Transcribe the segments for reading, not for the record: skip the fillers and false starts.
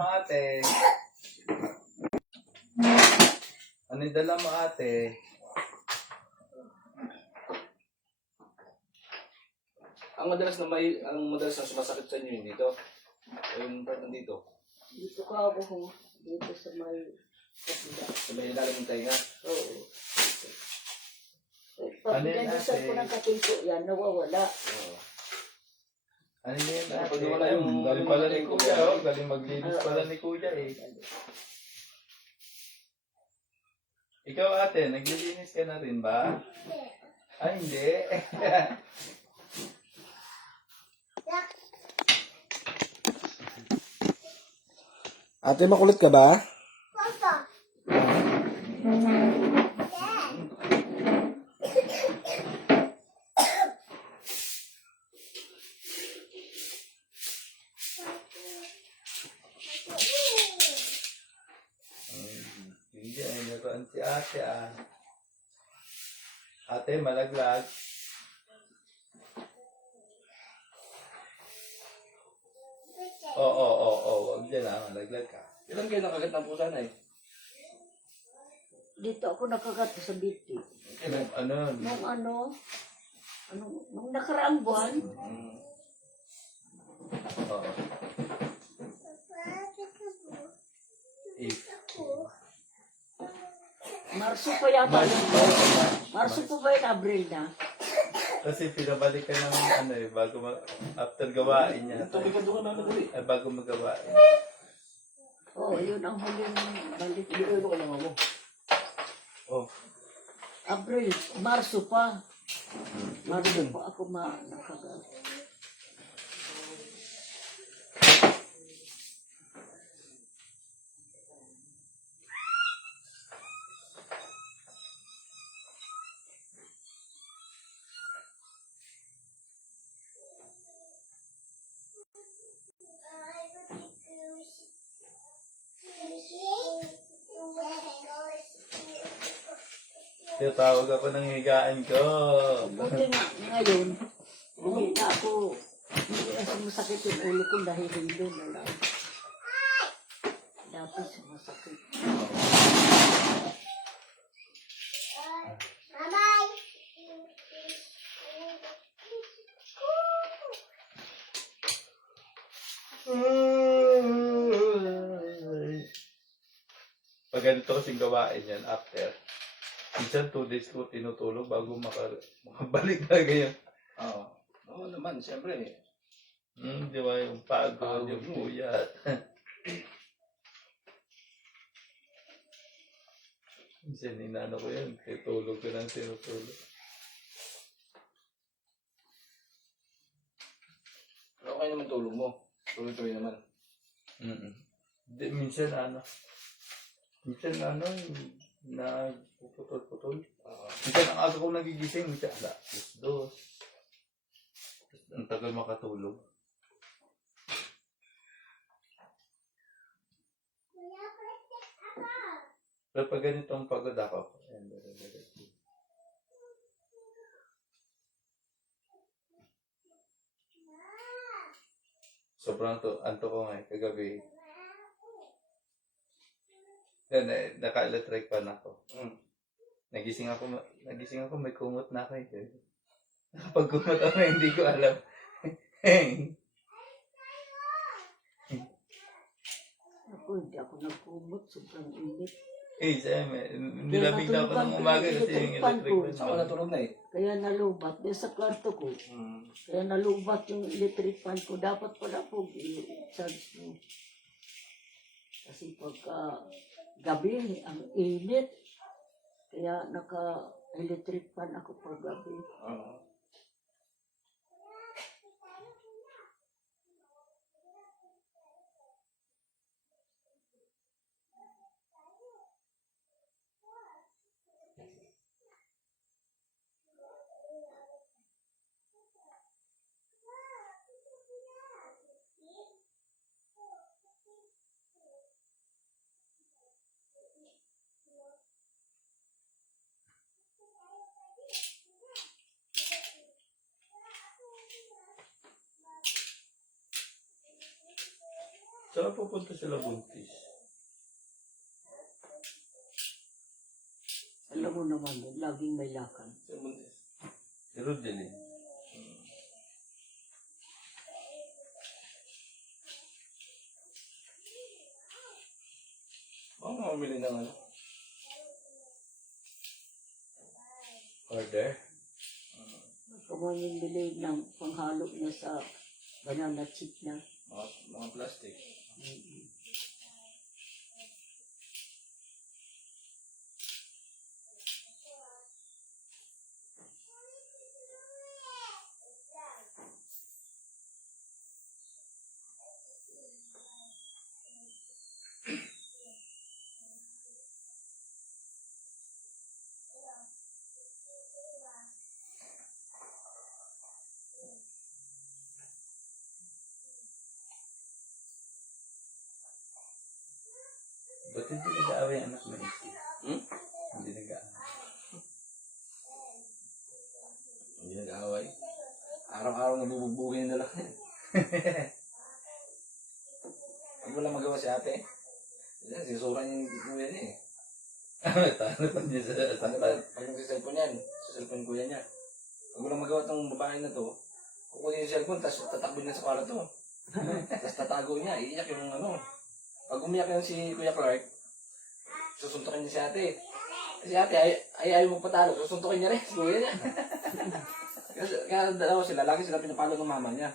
mo ate? Ano yung dala mo ate? Ang madalas na sumasakit sa inyo yun dito. Yung part nandito. Dito ka ako. Dito sa may kapila. Sa may ilalim ng tainga. Oo. Ano Pag yan, ginanisan ate? ko ng katinko, yan, nawawala. Oo. Ano yun ate? Pag wala yung- Galing pala ni kuya oh. Galing maglinis pala ni kuya eh. Ikaw ate, naglilinis ka na rin ba? Ay hindi. Ate, makulit ka ba? Hindi, ay naroon si ate ah. Ate, malaglag. Oo, wag dyan ah, malaglag ka. Ilan kayo nakagat ng pusa na eh? Dito ako nakagat sa biti. Nung nakaraang buwan, Oo. Marso pa yata yun. Marso po ba yun, Abril na? Kasi pinabalik ka ng after gawain niya. Tabi ka doon na madali. Ay, bago magawain. Oo, yun ang huling balik. Hindi ko ito kailangan mo. Oh, Abril, Marso pa. Marso pa ako nakagat. tinatawag ako ng higaan ko. Buti nga, ngayon, hindi na ako, hindi na sumasakit yung ulo ko dahil hindi na lang. Dati sumasakit. Pag ganito kasing gawain yan, after, minsan 2 days ko tinutulog bago makabalik na ganyan. Oo. Oo naman, siyempre. Di ba yung pagod, yung puyat. Minsan inano ko yan, tinutulog ko ng tinutulog. Okay naman tulog mo. Tuloy-tuloy naman. Minsan nagpuputol-putol. Minsan ang aga kong nagigising, minsan alas 2. Ang tagal makatulog. Pero pag ganito ang pagod ako, sobrang anto ko nga kagabi. Naka-electric pan ako. Nagising ako, may kumot na ako eh. Nakapag-kumot ako, hindi ko alam. Ako, hindi ako nagkumot. Sobrang init. Nilabig na ako ng umaga kasi yung electric pan. Ako natulog na eh. Kaya nalubat. Din sa kwarto ko. Kaya nalubat yung electric fan ko. Dapat pala po i-charge mo. Kasi pagka gabi, ang init. Kaya naka-electric fan ako pag gabi. Saan pupunta sila buntis? Alam mo naman, laging may lakad. Sa buntis. Si Rodeline. Baka mamili ng ano. Order. Kamaming bili ng panghalo niya sa banana chip na. Mga plastic. Ba't hindi nag-aaway ang anak mo isi? Hmm? Hindi nag-aaway. Hindi nag-aaway. Araw-araw nabubugbugin nila. Pag wala magawa si ate, yan, sisura niya yung kuya niya eh. Tano pa niya sa Ano ba? Pag nagsiselfone yan, sa cellphone kuya niya. Pag walang magawa tong babae na to, kukunin yung cellphone, tapos tatakbo niya sa kwarto. Tapos tatago niya, iiyak yung ano. Pag umiyak yung si Kuya Clark, susuntokin niya si ate. Si ate ayaw magpatalo, susuntokin niya rin si kuya niya. Kaya dalawa sila, lagi sila pinapalo ng mama niya.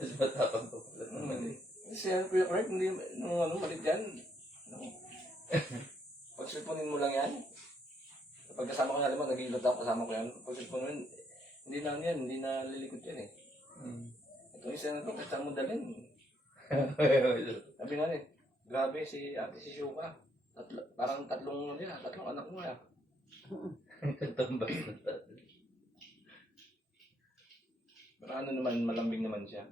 Mas matapang to pala naman eh. Si Kuya Clark, hindi, nung ano, malit yan. Ano, pag silponin mo lang yan, kapag kasama ko nga naman, nag-iilot ako kasama ko yan. Pag silponin mo yan, hindi na ano yan, hindi na lilikot yan eh. Itong isa na ito, kahit saan mo dalhin. Sabi nga eh, grabe si ate si Shuka. Parang tatlong anak mo ya. Katambas na tayo. Parang ano naman, malambing naman siya.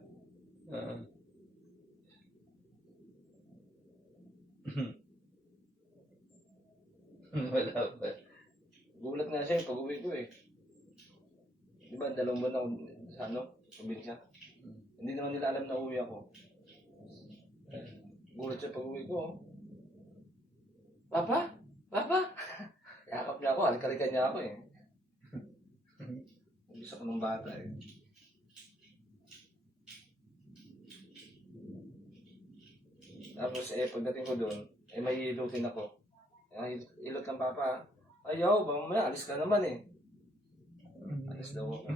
Wala ba? Gulat nga siya pag uwi ko eh. Di ba, 2 buwan ako sa ano, probinsya. Hindi naman nila alam na uwi ako. Gulat siya pag uwi ko. Oh. Papa? Papa? Yakap niya ako, halik-halikan niya ako eh. Nabis ako ng bata eh. Tapos pagdating ko doon, may ilutin ako. Ilot ng papa. Ayaw, ba mamaya, alis ka naman eh. Alis daw ako.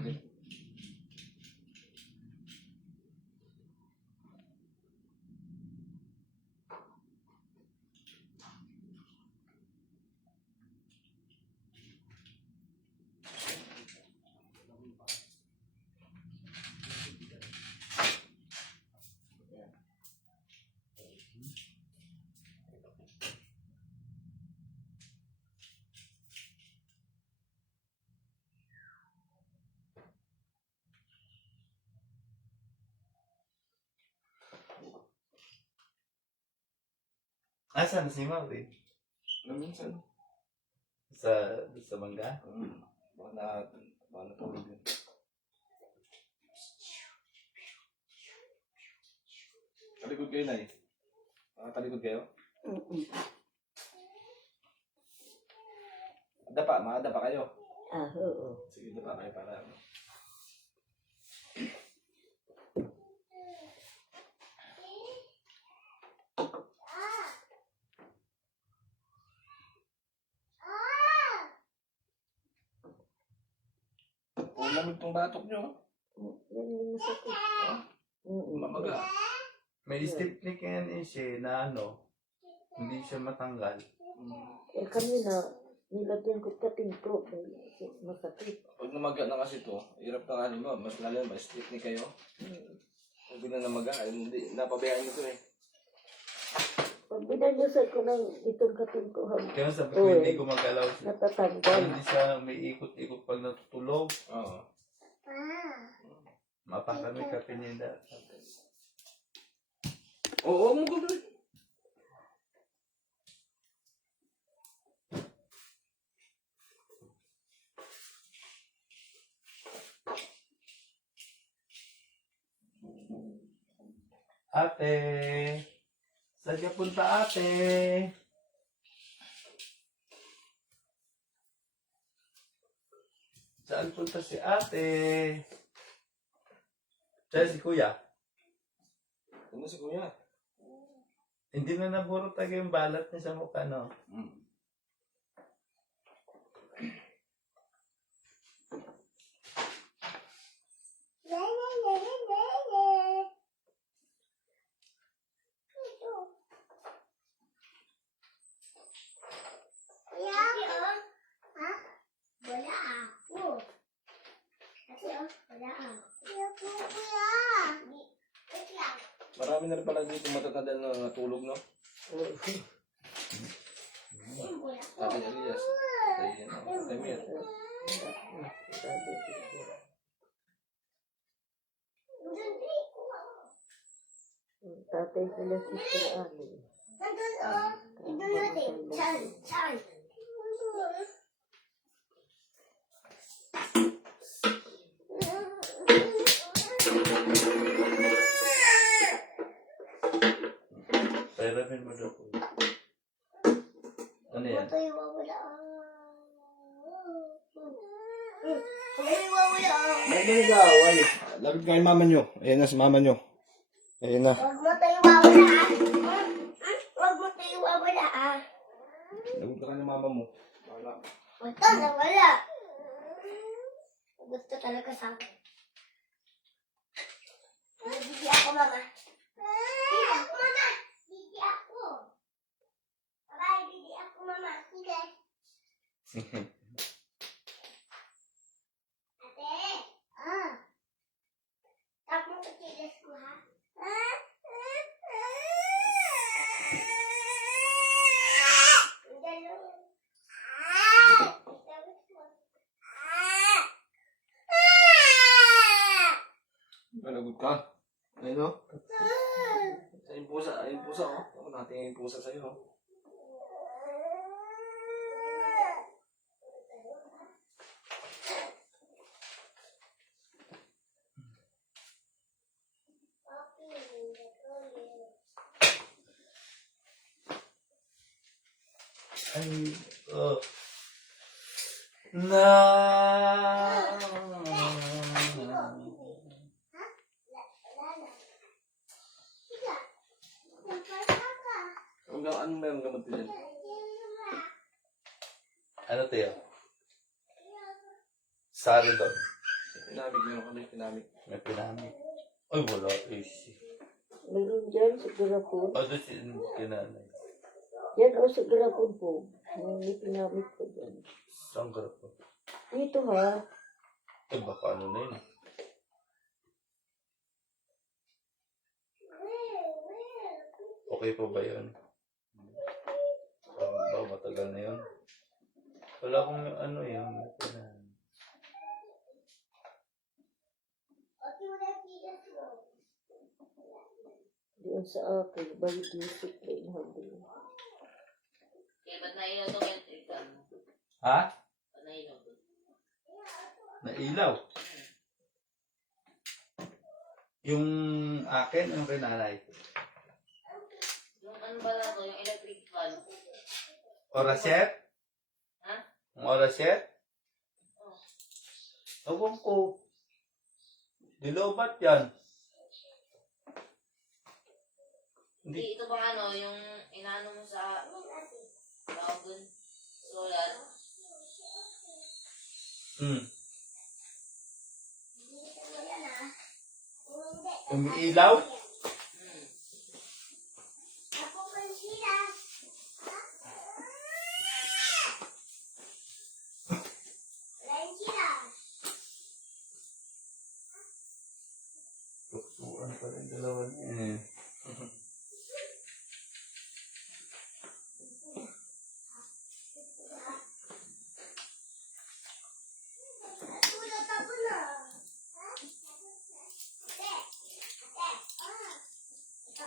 Asan si Maui? Minsan. Sa mangga? Baka natulog yun. Talikod kayo, Nay. Talikod kayo? Maada pa kayo. Oo. Sige, dapa kayo para ano. Lamig tong batok nyo. Yan yung masakit. Mamaga. May stiffneck yan eh siya na ano, hindi siya matanggal. Kanina, nilagyan ko katingko. Masakit. Pag namaga na kasi to, hirap na kasi mo. Mas lalo ba, stiff ni kayo. Pag bigla namaga, hindi, napabayaan nito eh. Pag binayusan ko ng itong katingko, Kaya sabi ko hindi gumagalaw siya. natatanggal. Hindi siya may ikot-ikot pag natutulog. Oo. Mapa kami kapininda. Oo, mo ko doon. Ate. Saan ka punta, ate? Saan punta si ate? Saan si kuya? Ano si kuya? Hindi na naburo tayo yung balat niya sa mukha, no? Marami na rin pala dito matatanda na natulog, no? Ate Elias. Ate Mir. Tatay sila si Ani. Pairamin mo daw po. Ano yan? Ba't ba nag-aaway? Lapit kayo mama nyo. Ayan na si mama nyo. Ayan na. Huwag mo tayo wawalaan. Huwag mo tayo wawalaan. Lagot ka ng mama mo. Wala. Ito, nawala. Gusto talaga sa akin. Bibili ako, mama. Bibili ako, mama. Bibili ako. Bye, bibili ako, mama. Okay. Ate. Tap mo sa chiles ko, ha? Malagot ka. Ayun, no? Ayun pusa, oh. Ako natin yung pusa sa'yo, oh. Ay, oh. Na. Ano ba yung gamot ko dyan? Ano tayo? Sari doon. Pinamig, meron kami pinamig. May pinamig. Ay, wala. Easy. Meron dyan sa garapon. O, doon si kinanay. Yan o sa garapon po. May pinamit ko dyan. Saan garap po? Dito ha. Eh, baka ano na yun. Okay po ba yun? Matagal na yun. Wala akong ano yun. Diyan sa akin. Balik music na inhabi. Eh, ba't nailaw itong electric fan? Ha? Ba't nailaw to? Nailaw. Yung akin, yung kay nanay. Yung ano pala to, yung electric fan. Oraset? Ha? Yung oraset? Oh. Ewan ko. Dilobat yan. Hindi, ito bang ano, yung inaano mo sa tawag dun? Solar. Umiilaw? Ako man sila. Lain sila. Tuksuan pa rin dalawa niya. Tulad ako na. Ate. Ate. Ito.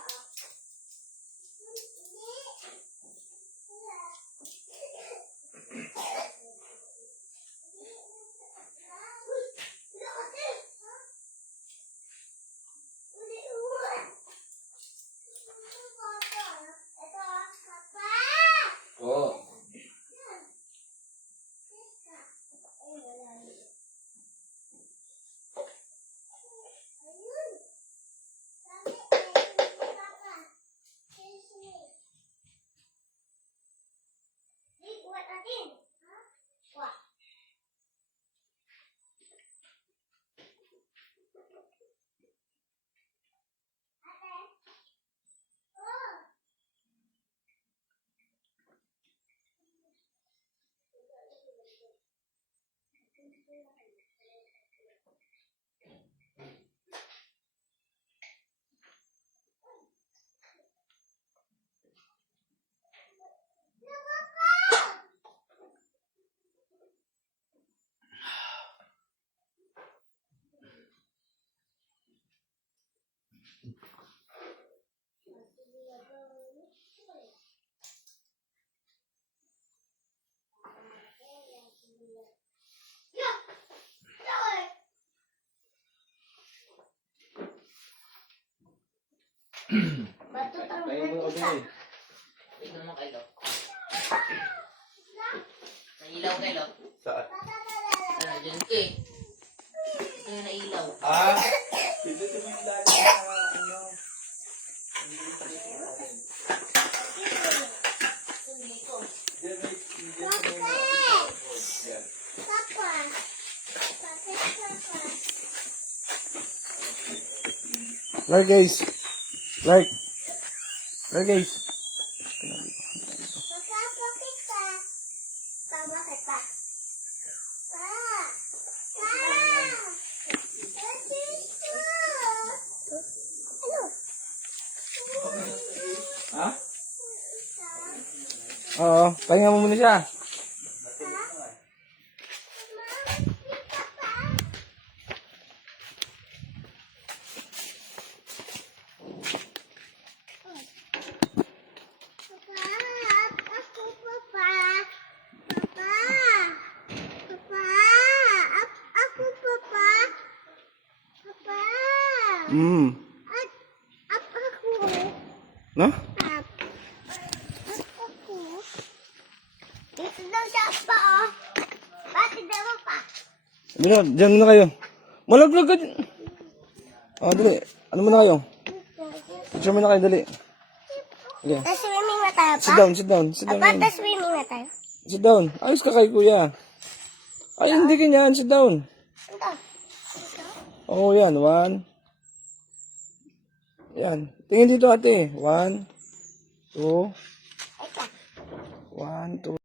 Bato tayo Kaya mo isa. kabili. Tignan mo kayo. Nailaw kayo. Saan? Ano, dyan ka eh. Ito yung nailaw. Ah! Dito mo yung lalo sa ano. Dito. Diyan may yan. Papa. Papa. Lark guys. Lark. Lark guys. Papa kita. Tama kita. Pa. Pa. Ha? Oo, pahinga mo muna siya. Aku papa. Papa. Papa. Aku papa. Papa. Aku. No? Aku. Dito daw siya pa, oh. Bakit daw pa? Bino, dyan muna kayo. Malaglag ka dyan. Oh, dali. Ano muna kayo? Picture muna kayo, dali. Okay. Swimming na tayo pa? Sit down, sit down. Sit down. Papa, swimming na tayo. Sit down. Ayos ka kay kuya. Ay, hindi ganyan. Sit down. Ito. Oo, yan. 1. Yan. Tingin dito ate. 1, 2. Ito. 1, 2.